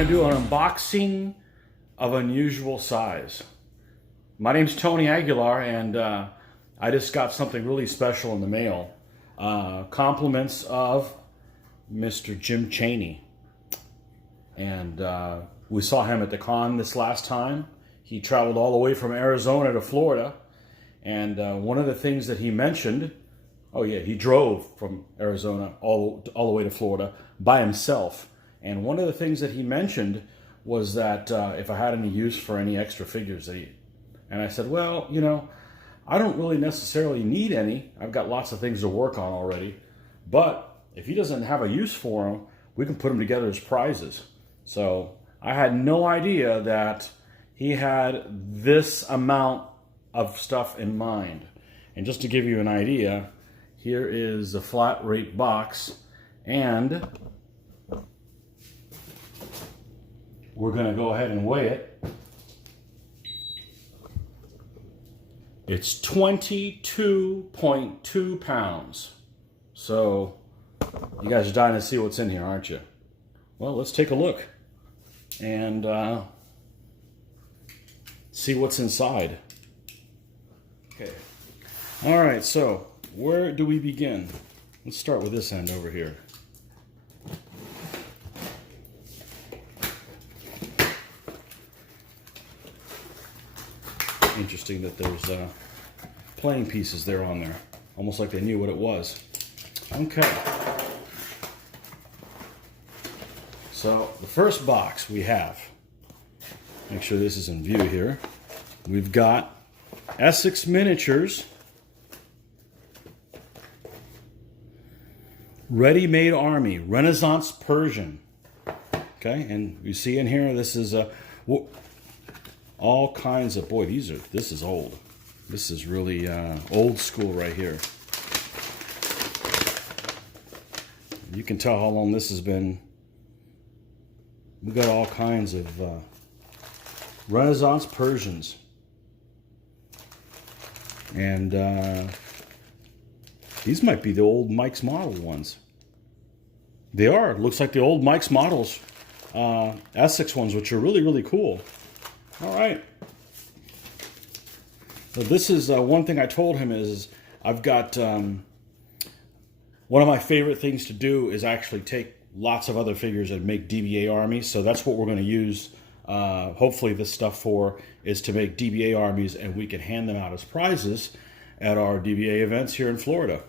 going to do an unboxing of unusual size. My name's Tony Aguilar, and I just got something really special in the mail. Compliments of Mr. Jim Chaney. And we saw him at the con this last time. He traveled all the way from Arizona to Florida. And one of the things that he mentioned, oh yeah, he drove from Arizona all the way to Florida by himself. And one of the things that he mentioned was that if I had any use for any extra figures that and I said, well, you know, I don't really necessarily need any. I've got lots of things to work on already. But if he doesn't have a use for them, we can put them together as prizes. So I had no idea that he had this amount of stuff in mind. And just to give you an idea, here is the flat rate box, and we're going to go ahead and weigh it. It's 22.2 pounds. So you guys are dying to see what's in here, aren't you? Well, let's take a look and see what's inside. Okay. All right, so where do we begin? Let's start with this end over here. Interesting that there's playing pieces there on there. Almost like they knew what it was. Okay. So the first box we have, make sure this is in view here. We've got Essex Miniatures Ready-Made Army Renaissance Persian. Okay, and you see in here, this is all kinds of, boy, this is old. This is really old school right here. You can tell how long this has been. We got all kinds of Renaissance Persians. And these might be the old Mike's Model ones. They are. It looks like the old Mike's Models Essex ones, which are really, really cool. All right. So this is one thing I told him is I've got one of my favorite things to do is actually take lots of other figures and make DBA armies. So that's what we're going to use hopefully this stuff for, is to make DBA armies, and we can hand them out as prizes at our DBA events here in Florida.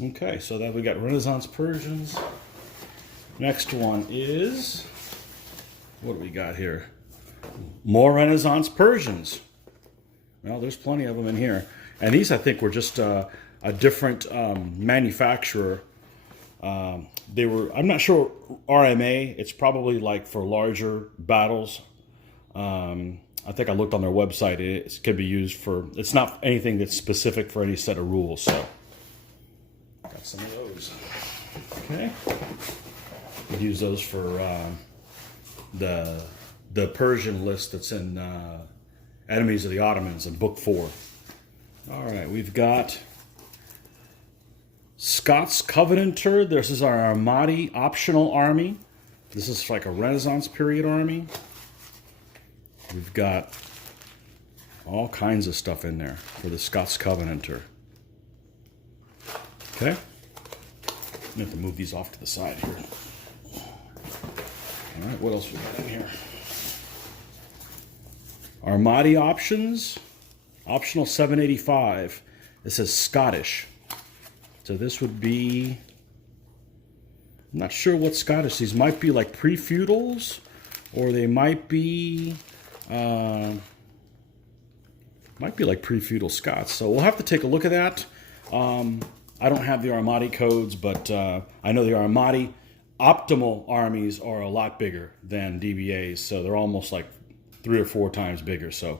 Okay, so that we got Renaissance Persians. Next one is, what do we got here? More Renaissance Persians. Well, there's plenty of them in here. And these, I think, were just a different manufacturer. They were, I'm not sure, RMA. It's probably like for larger battles. I think I looked on their website. It could be used for, it's not anything that's specific for any set of rules. So, got some of those. Okay. We use those for the Persian list that's in Enemies of the Ottomans in Book 4. All right, we've got Scots Covenanter. This is our Armati optional army. This is like a Renaissance period army. We've got all kinds of stuff in there for the Scots Covenanter. Okay. I'm going to have to move these off to the side here. All right, what else we got in here? Armati options, optional 785. This is Scottish. So this would be, I'm not sure what Scottish. These might be like pre-feudals, or they might be like pre-feudal Scots. So we'll have to take a look at that. I don't have the Armati codes, but I know the Armati optimal armies are a lot bigger than DBAs, so they're almost like 3 or 4 times bigger. So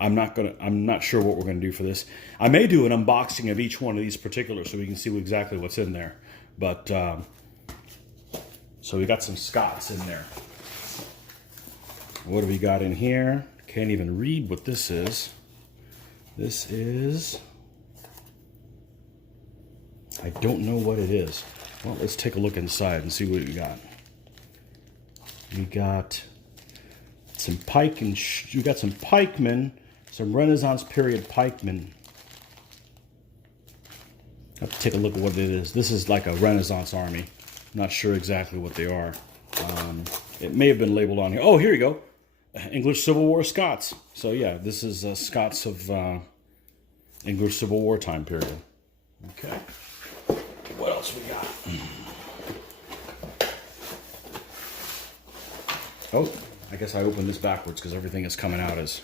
I'm not sure what we're gonna do for this. I may do an unboxing of each one of these particulars so we can see exactly what's in there. But so we got some Scots in there. What do we got in here? Can't even read what this is. This is, I don't know what it is. Well, let's take a look inside and see what we got. We got some pike and we got some pikemen, some Renaissance period pikemen. I have to take a look at what it is. This is like a Renaissance army. Not sure exactly what they are. It may have been labeled on here. Oh, here you go. English Civil War Scots. So yeah, this is Scots of English Civil War time period. Okay. What else we got? Oh, I guess I opened this backwards because everything is coming out as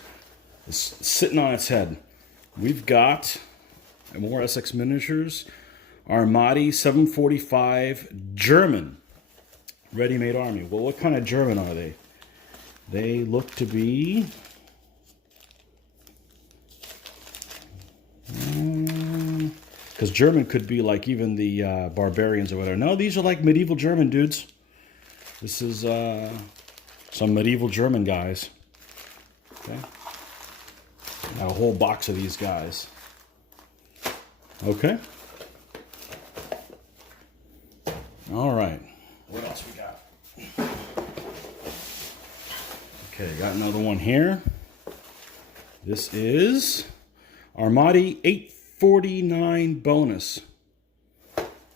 sitting on its head. We've got more Essex miniatures. Armati 745 German ready-made army. Well, what kind of German are they? They look to be because German could be like even the barbarians or whatever. No, these are like medieval German dudes. This is some medieval German guys. Okay. Got a whole box of these guys. Okay. All right. What else we got? Okay, got another one here. This is Armati 849 bonus.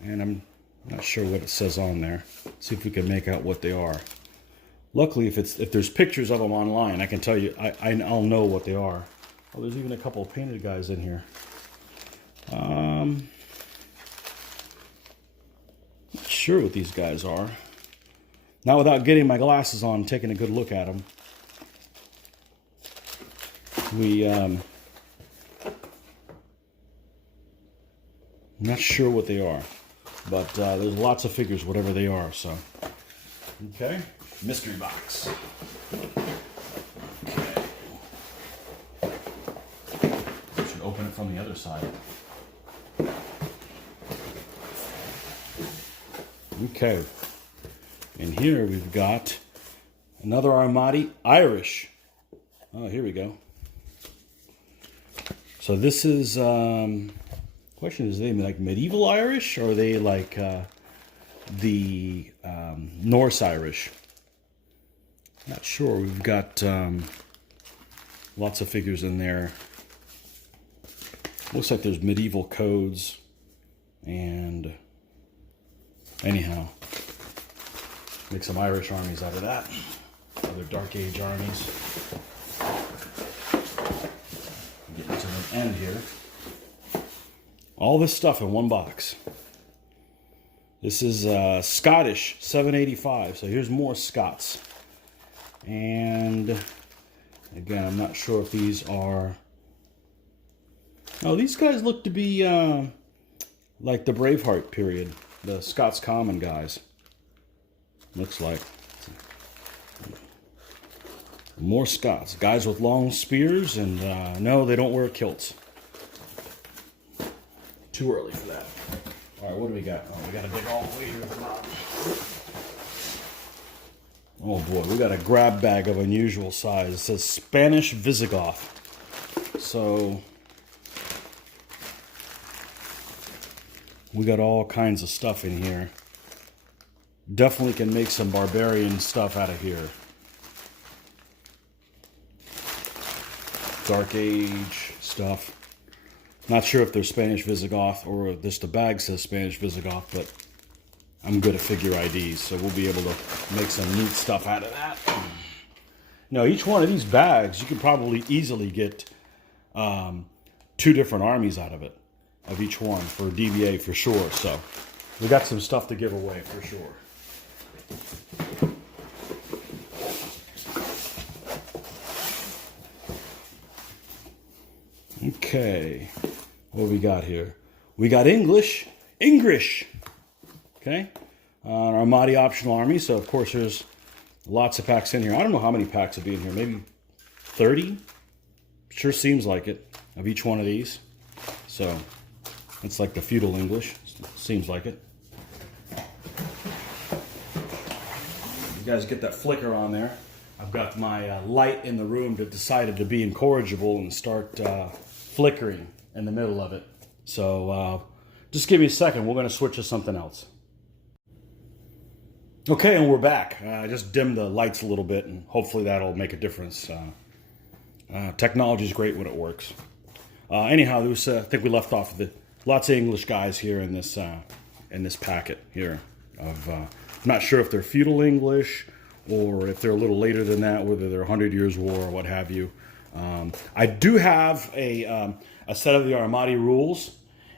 And I'm not sure what it says on there. Let's see if we can make out what they are. Luckily, if there's pictures of them online, I can tell you, I'll know what they are. Oh, there's even a couple of painted guys in here. Not sure what these guys are. Not without getting my glasses on and taking a good look at them. Not sure what they are, but there's lots of figures, whatever they are. So, okay, mystery box. Okay, I should open it from the other side. Okay, and here we've got another Armati Irish. Oh, here we go. So this is, question is, they like medieval Irish, or are they like the Norse Irish? Not sure. We've got lots of figures in there. Looks like there's medieval codes, and anyhow, make some Irish armies out of that. Other Dark Age armies. Getting to the end here. All this stuff in one box. This is Scottish 785. So here's more Scots. And again, I'm not sure if these are... Oh, these guys look to be like the Braveheart period. The Scots Common guys. Looks like. More Scots. Guys with long spears, and no, they don't wear kilts. Too early for that. All right, what do we got? Oh, we got to dig all the way here at the bottom. Oh boy, we got a grab bag of unusual size. It says Spanish Visigoth. So we got all kinds of stuff in here. Definitely can make some barbarian stuff out of here. Dark Age stuff. Not sure if they're Spanish Visigoth or just the bag says Spanish Visigoth, but I'm good at figure IDs, so we'll be able to make some neat stuff out of that. Now, each one of these bags, you can probably easily get 2 different armies out of it, of each one, for DBA for sure. So we got some stuff to give away for sure. Okay, what we got here? We got English. Okay, Armati optional army. So of course there's lots of packs in here. I don't know how many packs will be in here. Maybe 30. Sure seems like it, of each one of these. So it's like the feudal English. Seems like it. You guys get that flicker on there. I've got my light in the room that decided to be incorrigible and start flickering in the middle of it. So just give me a second. We're going to switch to something else. Okay, and we're back. I just dimmed the lights a little bit, and hopefully that'll make a difference. Technology is great when it works. Anyhow, there was, I think we left off with lots of English guys here in this packet here. I'm not sure if they're feudal English or if they're a little later than that, whether they're 100 Years' War or what have you. I do have a set of the Armati rules,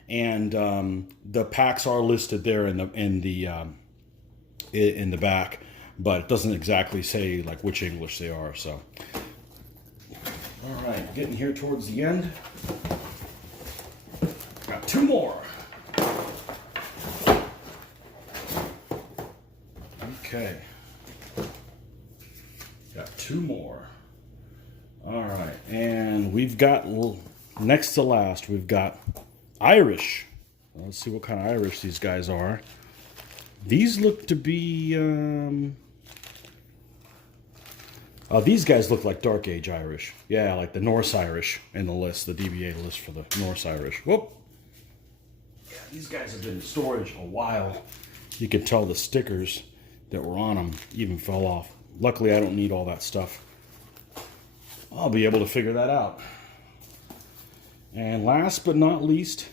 and the packs are listed there in the back, but it doesn't exactly say like which English they are. So, all right, getting here towards the end. Got two more. Okay, got two more. All right, and we've got next to last. We've got Irish. Let's see what kind of Irish these guys are. These look to be, these guys look like Dark Age Irish. Yeah, like the Norse Irish in the list, the DBA list for the Norse Irish. Whoop. Yeah, these guys have been in storage a while. You can tell the stickers that were on them even fell off. Luckily, I don't need all that stuff. I'll be able to figure that out. And last but not least,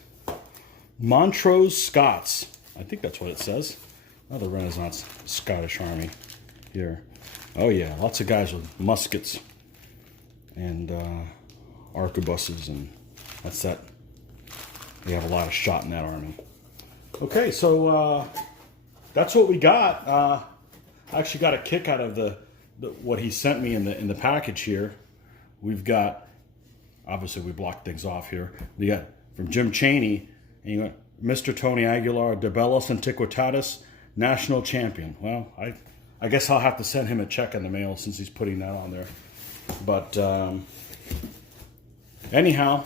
Montrose Scots. I think that's what it says. Another Renaissance Scottish army here. Oh yeah, lots of guys with muskets and arquebuses, and that's that. They have a lot of shot in that army. Okay, so that's what we got. I actually got a kick out of the what he sent me in the package here. We've got, obviously we blocked things off here. We got from Jim Chaney, and you went Mr. Tony Aguilar, De Bellis Antiquitatis, National Champion. Well, I guess I'll have to send him a check in the mail since he's putting that on there. But anyhow,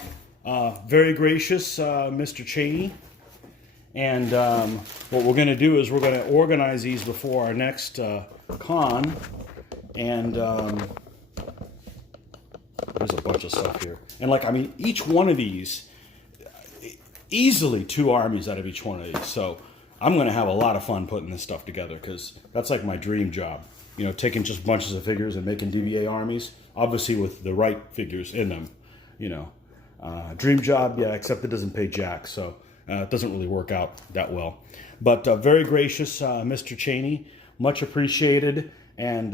very gracious, Mr. Chaney. And what we're going to do is we're going to organize these before our next con. And there's a bunch of stuff here. And like, I mean, each one of these, easily 2 armies out of each one of these. So I'm going to have a lot of fun putting this stuff together, because that's like my dream job. You know, taking just bunches of figures and making DBA armies, obviously with the right figures in them. You know, dream job, yeah, except it doesn't pay jack, so it doesn't really work out that well. But very gracious, Mr. Chaney, much appreciated. And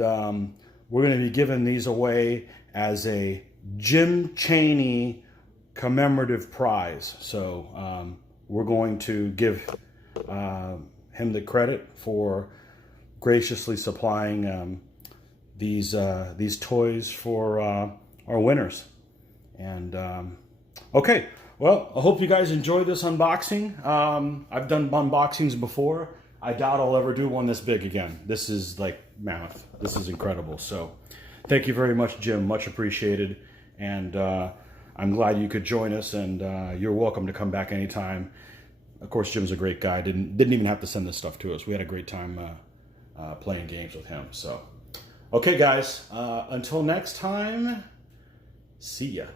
we're going to be giving these away as a Jim Chaney commemorative prize. So we're going to give him the credit for graciously supplying these toys for our winners. And okay, well, I hope you guys enjoyed this unboxing. I've done unboxings before. I doubt I'll ever do one this big again. This is like mammoth. This is incredible. So thank you very much, Jim. Much appreciated. And I'm glad you could join us, and you're welcome to come back anytime. Of course, Jim's a great guy. Didn't even have to send this stuff to us. We had a great time playing games with him. So, okay, guys. Until next time, see ya.